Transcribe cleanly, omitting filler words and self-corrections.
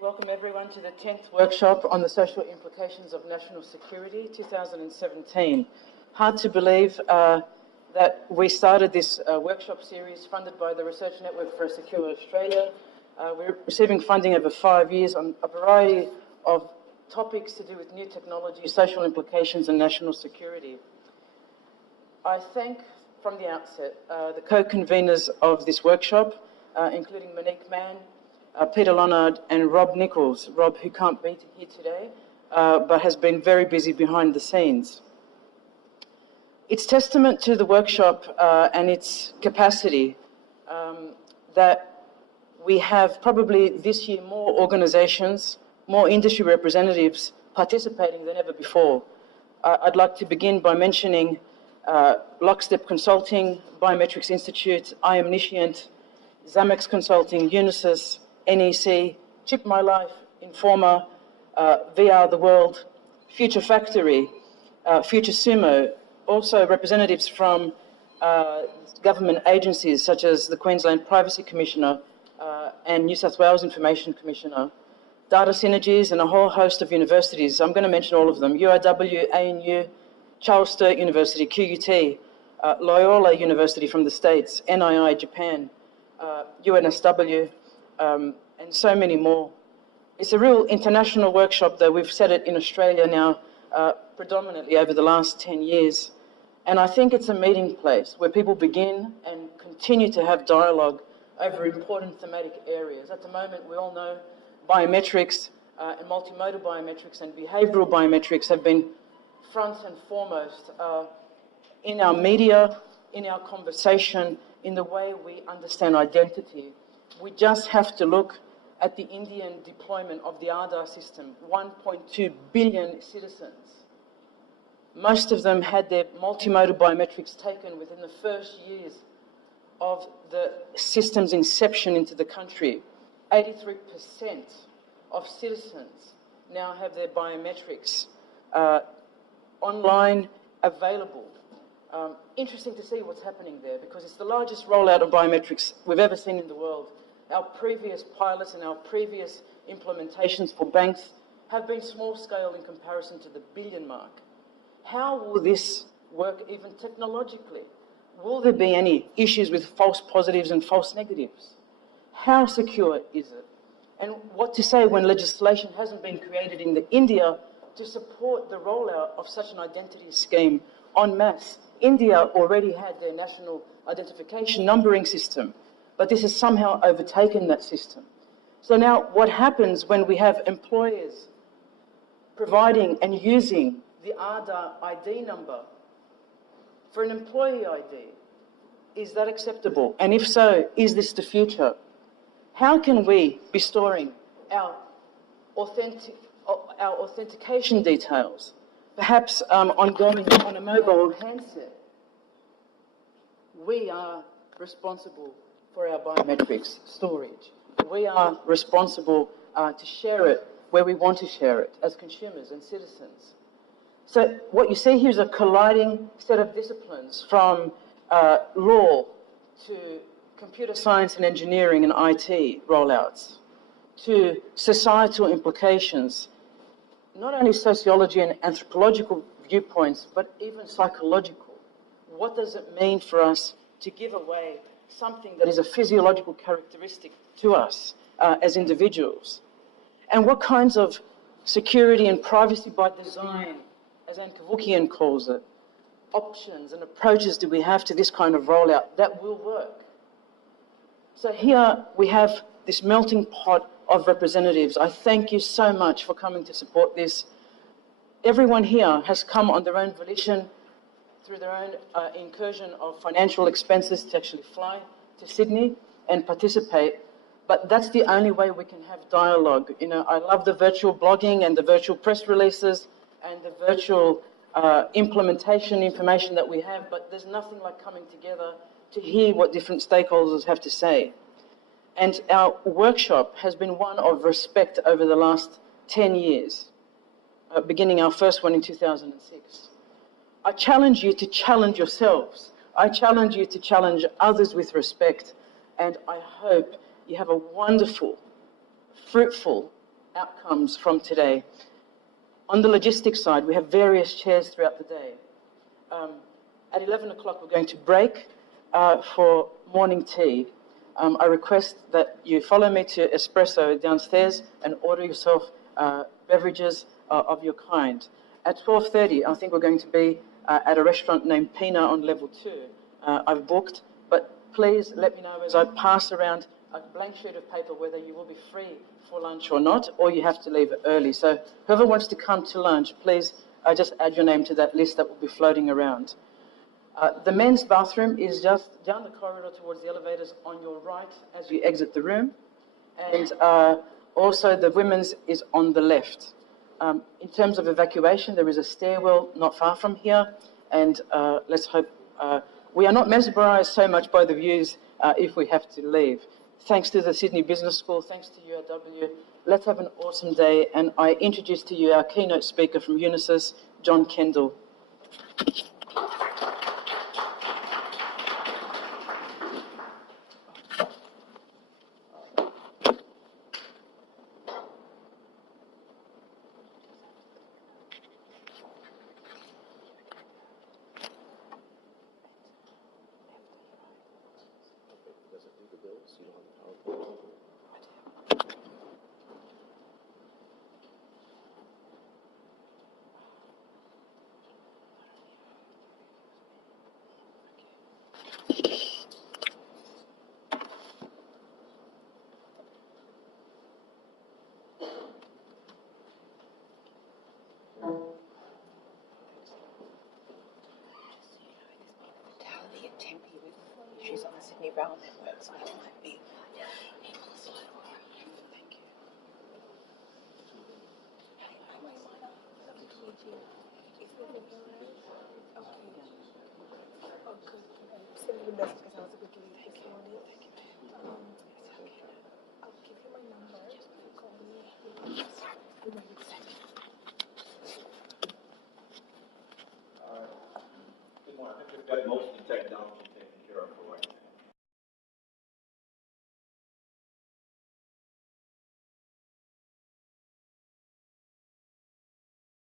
Welcome everyone to the 10th workshop on the social implications of national security, 2017. Hard to believe that we started this workshop series funded by the Research Network for a Secure Australia. We're receiving funding over 5 years on a variety of topics to do with new technology, social implications and national security. I thank from the outset the co-conveners of this workshop, including Monique Mann, Peter Lonard and Rob Nichols. Rob, who can't be here today, but has been very busy behind the scenes. It's testament to the workshop and its capacity that we have probably this year more organisations, more industry representatives participating than ever before. I'd like to begin by mentioning Lockstep Consulting, Biometrics Institute, iOmniscient, Zamex Consulting, Unisys, NEC, Chip My Life, Informa, VR The World, Future Factory, Future Sumo, also representatives from government agencies such as the Queensland Privacy Commissioner and New South Wales Information Commissioner, Data Synergies and a whole host of universities. I'm going to mention all of them: URW, ANU, Charles Sturt University, QUT, Loyola University from the States, NII Japan, UNSW, and so many more. It's a real international workshop, though. We've set it in Australia now predominantly over the last 10 years. And I think it's a meeting place where people begin and continue to have dialogue over important thematic areas. At the moment, we all know biometrics and multimodal biometrics and behavioural biometrics have been front and foremost in our media, in our conversation, in the way we understand identity. We just have to look at the Indian deployment of the Aadhaar system. 1.2 billion citizens. Most of them had their multimodal biometrics taken within the first years of the system's inception into the country. 83% of citizens now have their biometrics online, available. Interesting to see what's happening there, because it's the largest rollout of biometrics we've ever seen in the world. Our previous pilots and our previous implementations for banks have been small scale in comparison to the billion mark. How will this work even technologically? Will there be any issues with false positives and false negatives? How secure is it? And what to say when legislation hasn't been created in India to support the rollout of such an identity scheme en masse? India already had their national identification numbering system, but this has somehow overtaken that system. So now what happens when we have employers providing and using the Aadhaar ID number for an employee ID? Is that acceptable? And if so, is this the future? How can we be storing our authentication details, perhaps ongoing on a mobile handset? We are responsible for our biometrics storage. We are responsible to share it where we want to share it as consumers and citizens. So what you see here is a colliding set of disciplines, from law to computer science and engineering and IT rollouts, to societal implications, not only sociology and anthropological viewpoints, but even psychological. What does it mean for us to give away something that is a physiological characteristic to us as individuals? And what kinds of security and privacy by design, as Anne Cavoukian calls it, options and approaches do we have to this kind of rollout that will work? So here we have this melting pot of representatives. I thank you so much for coming to support this. Everyone here has come on their own volition, through their own incursion of financial expenses to actually fly to Sydney and participate. But that's the only way we can have dialogue. You know, I love the virtual blogging and the virtual press releases and the virtual implementation information that we have, but there's nothing like coming together to hear what different stakeholders have to say. And our workshop has been one of respect over the last 10 years, beginning our first one in 2006. I challenge you to challenge yourselves. I challenge you to challenge others with respect, and I hope you have a wonderful, fruitful outcomes from today. On the logistics side, we have various chairs throughout the day. At 11 o'clock, we're going to break for morning tea. I request that you follow me to Espresso downstairs and order yourself beverages of your kind. At 12:30, I think we're going to be at a restaurant named Pina on level 2. I've booked, but please let me know as I pass around a blank sheet of paper whether you will be free for lunch or not, or you have to leave early. So whoever wants to come to lunch, please just add your name to that list that will be floating around. The men's bathroom is just down the corridor towards the elevators on your right as you exit the room. And also the women's is on the left. In terms of evacuation, there is a stairwell not far from here. And let's hope we are not mesmerised so much by the views if we have to leave. Thanks to the Sydney Business School, thanks to URW. Let's have an awesome day. And I introduce to you our keynote speaker from Unisys, John Kendall. She's on the Sydney Rail network, so it might be. Thank you. Hey, lovely to meet you. Is everything alright? Okay. Oh, good. Send me a message because I was a bit late this morning. I'll give you my number. Just call me.